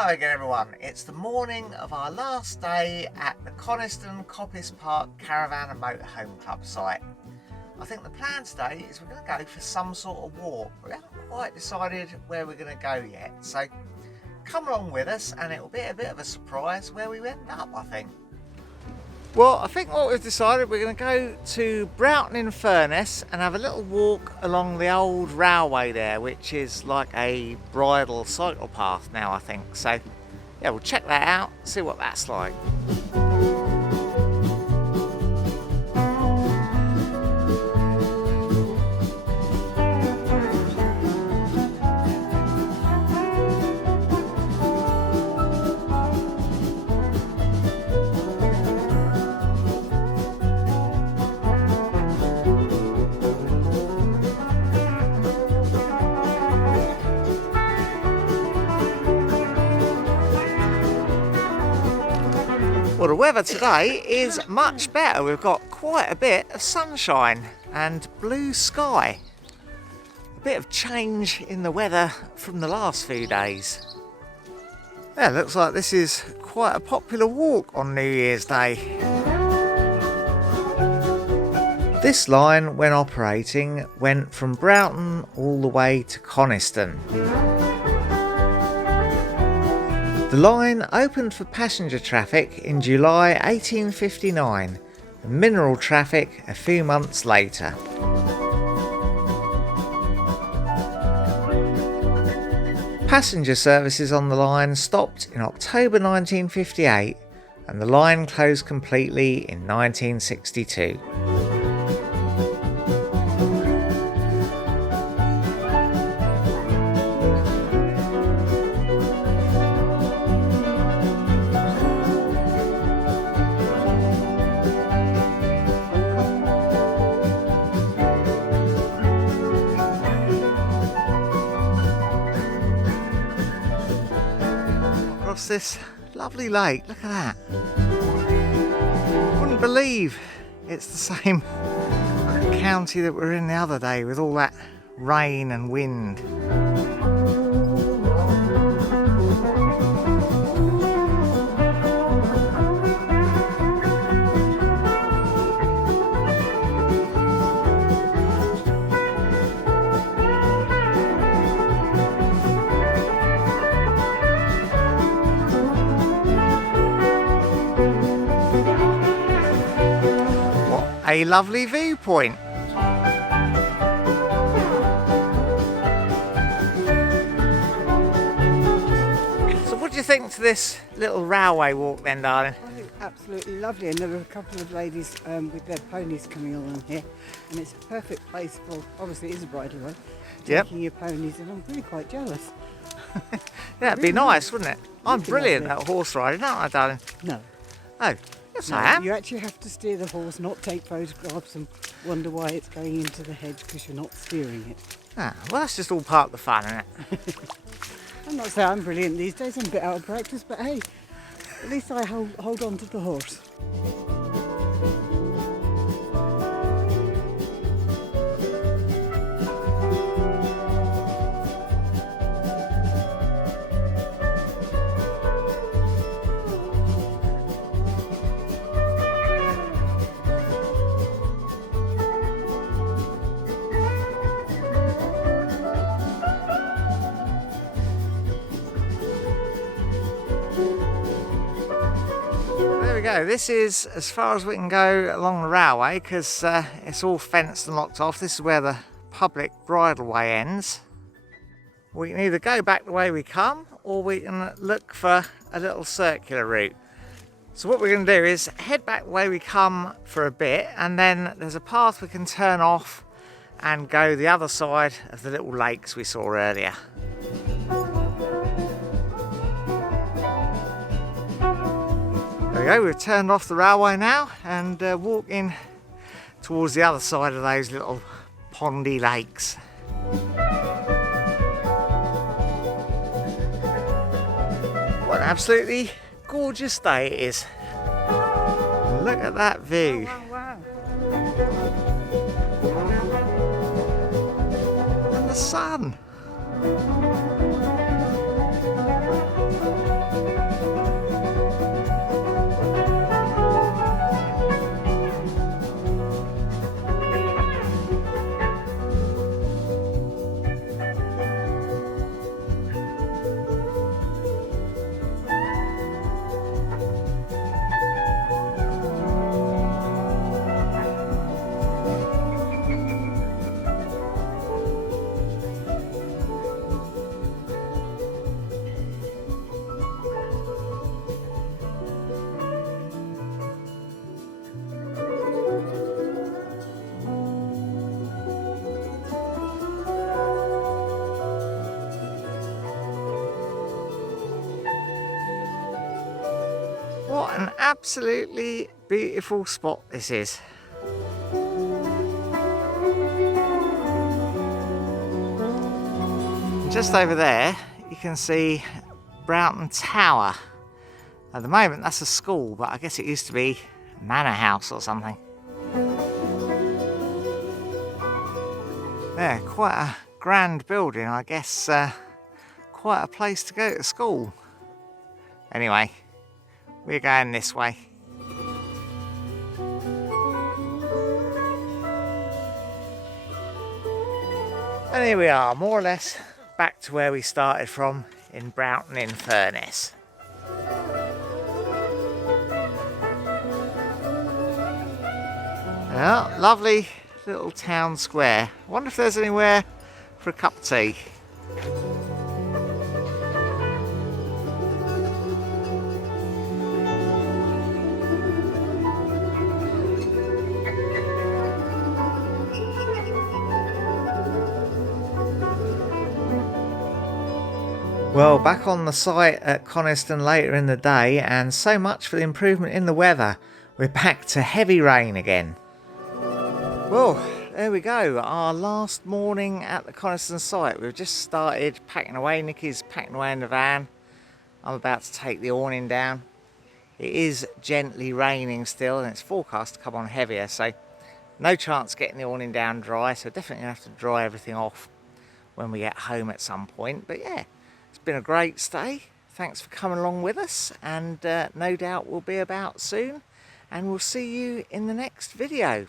Hello again everyone, it's the morning of our last day at the Coniston Coppice Park Caravan and Motorhome Club site. I think the plan today is we're going to go for some sort of walk. We haven't quite decided where we're going to go yet, so come along with us and it'll be a bit of a surprise where we end up, I think. Well, I think what we've decided, we're going to go to Broughton In Furness and have a little walk along the old railway there, which is like a bridal cycle path now, I think. So yeah, we'll check that out, see what that's like. Well, the weather today is much better. We've got quite a bit of sunshine and blue sky. A bit of change in the weather from the last few days. Yeah, looks like this is quite a popular walk on New Year's Day. This line, when operating, went from Broughton all the way to Coniston. The line opened for passenger traffic in July 1859 and mineral traffic a few months later. Passenger services on the line stopped in October 1958 and the line closed completely in 1962. This lovely lake, look at that. Wouldn't believe it's the same county that we were in the other day with all that rain and wind. A lovely viewpoint. So what do you think to this little railway walk then, darling? I think it's absolutely lovely, and there were a couple of ladies with their ponies coming along here, and it's a perfect place for, obviously it is a bridal way, taking your ponies, and I'm really quite jealous. Yeah, it'd be nice, wouldn't it? I'm brilliant at horse riding, aren't I, darling? No. Oh. Yes, I am. You actually have to steer the horse, not take photographs and wonder why it's going into the hedge because you're not steering it. Ah, well, that's just all part of the fun, isn't it? I'm not saying I'm brilliant these days, I'm a bit out of practice, but hey, at least I hold on to the horse. Go. This is as far as we can go along the railway because it's all fenced and locked off. This is where the public bridle way ends. We can either go back the way we come or we can look for a little circular route. So what we're going to do is head back the way we come for a bit, and then there's a path we can turn off and go the other side of the little lakes we saw earlier. There we go, we've turned off the railway now and walking towards the other side of those little pondy lakes. What an absolutely gorgeous day it is. Look at that view. Oh, wow. And the sun. What an absolutely beautiful spot this is. Just over there you can see Broughton Tower. At the moment that's a school, but I guess it used to be a manor house or something. Yeah, quite a grand building, I guess. Quite a place to go to school. Anyway, we're going this way. And here we are, more or less back to where we started from in Broughton In Furness. Yeah, lovely little town square. I wonder if there's anywhere for a cup of tea. Well, back on the site at Coniston later in the day, and so much for the improvement in the weather. We're back to heavy rain again. Well, there we go, our last morning at the Coniston site. We've just started packing away. Nikki's packing away in the van. I'm about to take the awning down. It is gently raining still, and it's forecast to come on heavier, so no chance getting the awning down dry, so definitely have to dry everything off when we get home at some point. But yeah, it's been a great stay. Thanks for coming along with us, and no doubt we'll be about soon, and we'll see you in the next video.